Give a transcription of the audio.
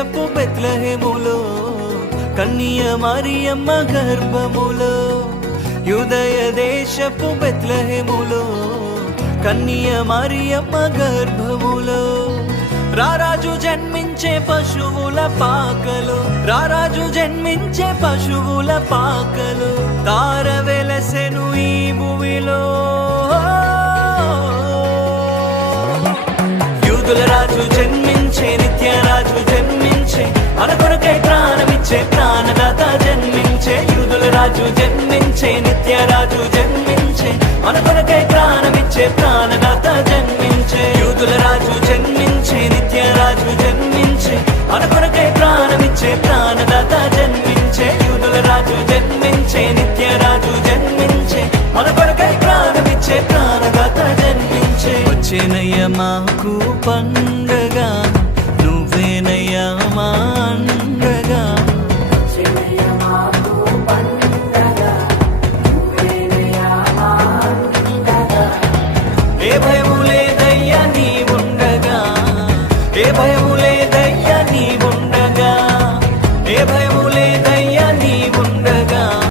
దేశపు బెత్లెహేములో కన్య మరియమ్మ గర్భములో, యూదయ దేశపు బెత్లెహేములో కన్య మరియమ్మ గర్భములో, రారాజు జన్మించే పశువుల పాకలు, రారాజు జన్మించే పశువుల పాకలు, తార వెలసెను ఈ భూమిలో. యూదుల రాజు జన్మించే, నిత్యరాజు జన్మించే, మన కొరకై ప్రాణమిచ్చే ప్రాణదాత జన్మించే. యూదుల రాజు జన్మించే, నిత్యరాజు జన్మించే, మన కొరకై ప్రాణమిచ్చే ప్రాణదాత జన్మించే. యూదుల రాజు జన్మించే, నిత్యరాజు జన్మించే, మన కొరకై ప్రాణమిచ్చే ప్రాణదాత జన్మించే. యూదుల రాజు జన్మించే, నిత్యరాజు జన్మించే, మన కొరకై ప్రాణమిచ్చే ప్రాణదాత జన్మించే. వచ్చేనయ్య మాకు పండగ, నువ్వేనయ్యా మా అండగా. ఏ భయము లేదయ్యా నీ ఉండగా, ఏ భయము